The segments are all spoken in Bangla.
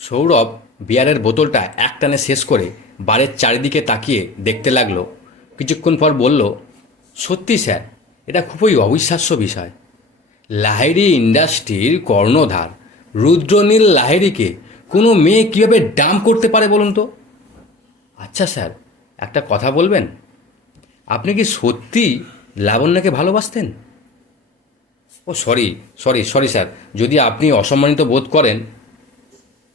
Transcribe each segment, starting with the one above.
সৌরভ বিয়ারের বোতলটা একটানে শেষ করে বারের চারিদিকে তাকিয়ে দেখতে লাগলো। কিছুক্ষণ পর বলল, সত্যি স্যার, এটা খুবই অবিশ্বাস্য বিষয়। লাহিড়ী ইন্ডাস্ট্রির কর্ণধার রুদ্রনীল লাহিড়ীকে কোনো মেয়ে কীভাবে ডাম্প করতে পারে বলুন তো? আচ্ছা স্যার, একটা কথা বলবেন, আপনি কি সত্যি লাবণ্যকে ভালোবাসতেন? ও সরি সরি সরি স্যার, যদি আপনি অসম্মানিত বোধ করেন।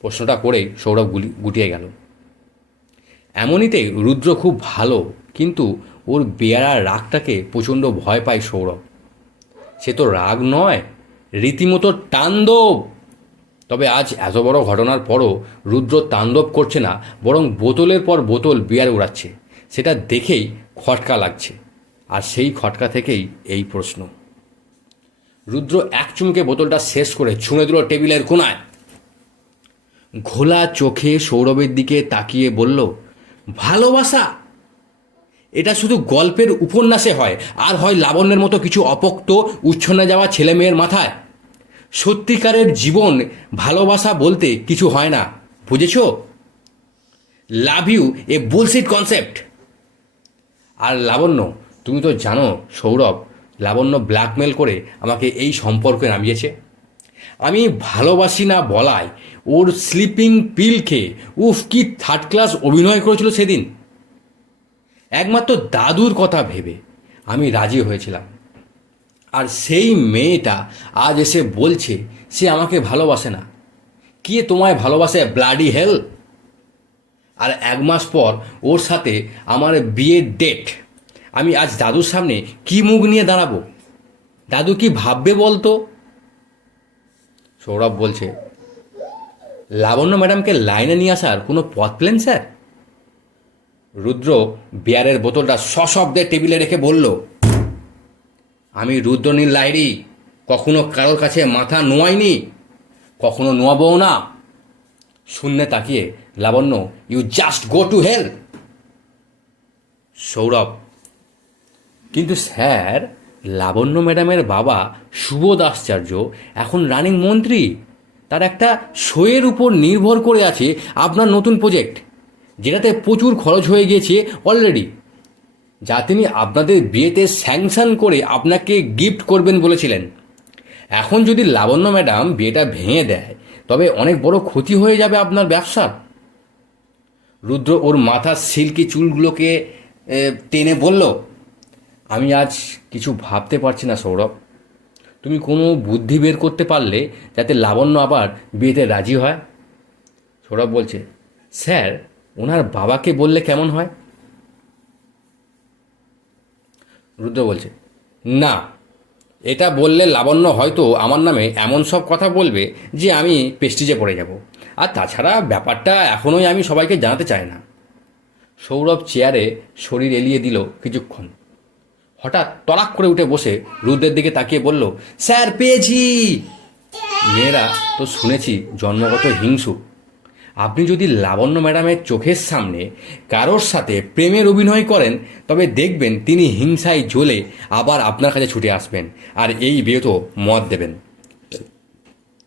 প্রশ্নটা করেই সৌরভ গুটিয়ে গেল। এমনিতেই রুদ্র খুব ভালো, কিন্তু ওর বেয়ারার রাগটাকে প্রচণ্ড ভয় পায় সৌরভ। সে তো রাগ নয়, রীতিমতো তাণ্ডব। তবে আজ এত বড় ঘটনার পরও রুদ্র তাণ্ডব করছে না, বরং বোতলের পর বোতল বিয়ার উড়াচ্ছে। সেটা দেখেই খটকা লাগছে, আর সেই খটকা থেকেই এই প্রশ্ন। রুদ্র এক চুমুকে বোতলটা শেষ করে ছুঁড়ে দিল টেবিলের কোণায়। ঘোলা চোখে সৌরভের দিকে তাকিয়ে বলল, ভালোবাসা? এটা শুধু গল্পের উপন্যাসে হয়, আর হয় লাবণ্যের মতো কিছু অপোক্ত উচ্ছন্নে যাওয়া ছেলে মেয়ের মাথায়। সত্যিকারের জীবন ভালোবাসা বলতে কিছু হয় না, বুঝেছ? Love you a bullshit concept. আর লাবণ্য, তুমি তো জানো সৌরভ, লাবণ্য ব্ল্যাকমেল করে আমাকে এই সম্পর্কে নামিয়েছে। আমি ভালোবাসি না বলায় ওর স্লিপিং পিল খেয়ে উফ কি থার্ড ক্লাস অভিনয় করেছিল সেদিন। একমাত্র দাদুর কথা ভেবে আমি রাজি হয়েছিলাম, আর সেই মেয়েটা আজ এসে বলছে সে আমাকে ভালোবাসে না। কে তোমায় ভালোবাসে ব্লাডি হেল? আর 1 মাস পর ওর সাথে আমার বিয়ের ডেট। আমি আজ দাদুর সামনে কি মুখ নিয়ে দাঁড়াবো? দাদু কি ভাববে বলতো? সৌরভ বলছে, লাবণ্য ম্যাডামকে লাইনে নিয়ে আসার কোনো পথ পেলেন স্যার? রুদ্র বিয়ারের বোতলটা সশব্দে টেবিলে রেখে বলল, আমি রুদ্রনীল লাহিড়ী কখনো কারোর কাছে মাথা নোয়াইনি, কখনো নোয়াবও না। শূন্যে তাকিয়ে Labanya, you just go to hell. Sourav, কিন্তু স্যার, লাবণ্য ম্যাডামের বাবা সুবোধ আচার্য এখন রানিং মন্ত্রী। তার একটা শোয়ের উপর নির্ভর করে আছে আপনার নতুন প্রজেক্ট, যেটাতে প্রচুর খরচ হয়ে গিয়েছে অলরেডি, যা তিনি আপনাদের বিয়েতে স্যাংশন করে আপনাকে গিফট করবেন বলেছিলেন। এখন যদি লাবণ্য ম্যাডাম বিয়েটা ভেঙে দেয়, তবে অনেক বড় ক্ষতি হয়ে যাবে আপনার ব্যবসার। রুদ্র ওর মাথার সিল্কি চুলগুলোকে টেনে বলল, আমি আজ কিছু ভাবতে পারছি না সৌরভ। তুমি কোনো বুদ্ধি বের করতে পারলে যাতে লাবণ্য আবার বিয়েতে রাজি হয়। সৌরভ বলছে, স্যার, ওনার বাবাকে বললে কেমন হয়? রুদ্র বলছে, না, এটা বললে লাবণ্য হয়তো আমার নামে এমন সব কথা বলবে যে আমি পেস্টিজে পড়ে যাব। আর তাছাড়া ব্যাপারটা এখনোই আমি সবাইকে জানাতে চাই না। সৌরভ চেয়ারে শরীর এলিয়ে দিল কিছুক্ষণ, হঠাৎ তড়াক করে উঠে বসে রুদ্রের দিকে তাকিয়ে বলল, স্যার, পেয়েছি। মেয়েরা তো শুনেছি জন্মগত হিংসু। আপনি যদি লাবণ্য ম্যাডামের চোখের সামনে কারোর সাথে প্রেমের অভিনয় করেন, তবে দেখবেন তিনি হিংসায় জ্বলে আবার আপনার কাছে ছুটে আসবেন, আর এই বিয়েতে মত দেবেন।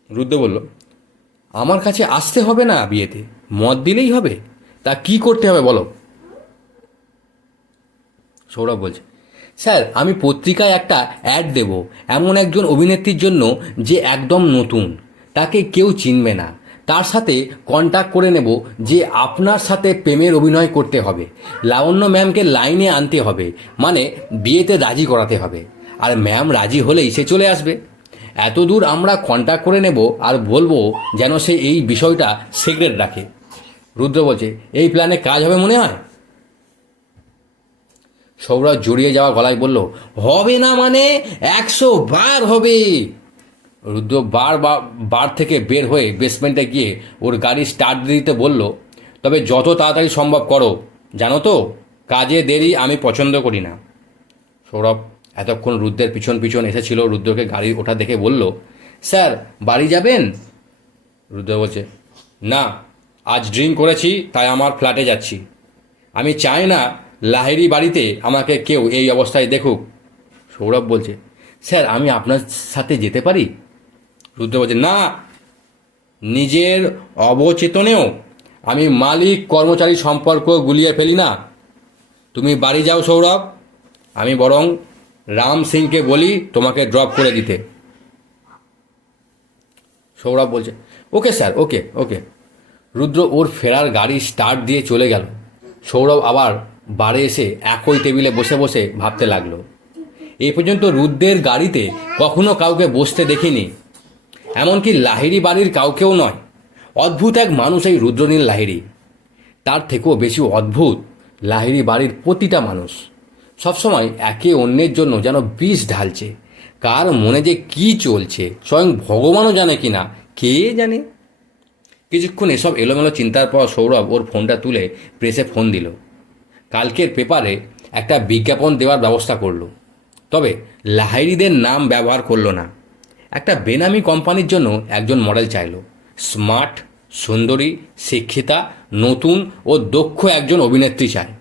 রুদ্র বলল, আমার কাছে আসতে হবে না, বিয়েতে মত দিলেই হবে। তা কি করতে হবে বলো? সৌরভ বলছে, স্যার, আমি পত্রিকায় একটা অ্যাড দেব এমন একজন অভিনেত্রীর জন্য যে একদম নতুন, তাকে কেউ চিনবে না। তার সাথে কন্ট্যাক্ট করে নেব যে আপনার সাথে প্রেমের অভিনয় করতে হবে। লাবণ্য ম্যামকে লাইনে আনতে হবে, মানে বিয়েতে রাজি করাতে হবে। আর ম্যাম রাজি হলেই সে চলে আসবে। এত দূর আমরা কন্ট্যাক্ট করে নেব, আর বলবো যেন সে এই বিষয়টা সিক্রেট রাখে। রুদ্র বলছে, এই প্ল্যানে কাজ হবে মনে হয়? সৌরভ জড়িয়ে যাওয়া গলায় বলল, হবে না মানে 100 বার হবে। রুদ্র বার থেকে বের হয়ে বেসমেন্টে গিয়ে ওর গাড়ি স্টার্ট দিতে বলল, তবে যত তাড়াতাড়ি সম্ভব করো, জানো তো কাজে দেরি আমি পছন্দ করি না। সৌরভ এতক্ষণ রুদ্রের পিছন পিছন এসেছিল, রুদ্রকে গাড়ি ওঠা দেখে বলল, স্যার, বাড়ি যাবেন? রুদ্র বলছে, না, আজ ড্রিঙ্ক করেছি, তাই আমার ফ্ল্যাটে যাচ্ছি। আমি চাই না লাহিড়ী বাড়িতে আমাকে কেউ এই অবস্থায় দেখুক। সৌরভ বলছে, স্যার, আমি আপনার সাথে যেতে পারি? রুদ্র বলছে, না। নিজের অবচেতনেও আমি মালিক কর্মচারী সম্পর্ক গুলিয়ে ফেলি না। তুমি বাড়ি যাও সৌরভ, আমি বরং রাম সিংকে বলি তোমাকে ড্রপ করে দিতে। সৌরভ বলছে, ওকে স্যার, ওকে ওকে। রুদ্র ওর ফেরার গাড়ি স্টার্ট দিয়ে চলে গেল। সৌরভ আবার বাড়ি এসে একই টেবিলে বসে বসে ভাবতে লাগলো, এই পর্যন্ত রুদ্রের গাড়িতে কখনো কাউকে বসতে দেখিনি, এমনকি লাহিড়ী বাড়ির কাউকেও নয়। অদ্ভুত এক মানুষ এই রুদ্রনীল লাহিড়ী। তার থেকেও বেশি অদ্ভুত লাহিড়ী বাড়ির প্রতিটা মানুষ। সবসময় একে অন্যের জন্য যেন বিষ ঢালছে। কার মনে যে কি চলছে স্বয়ং ভগবানও জানে কি না, কে জানে। কিছুক্ষণ এসব এলোমেলো চিন্তার পর সৌরভ ওর ফোনটা তুলে প্রেসে ফোন দিল। কালকের পেপারে একটা বিজ্ঞাপন দেওয়ার ব্যবস্থা করলো, তবে লাহিড়ীদের নাম ব্যবহার করলো না। একটা বেনামি কোম্পানির জন্য একজন মডেল চাইলো। স্মার্ট, সুন্দরী, শিক্ষিতা, নতুন ও দক্ষ একজন অভিনেত্রী চায়।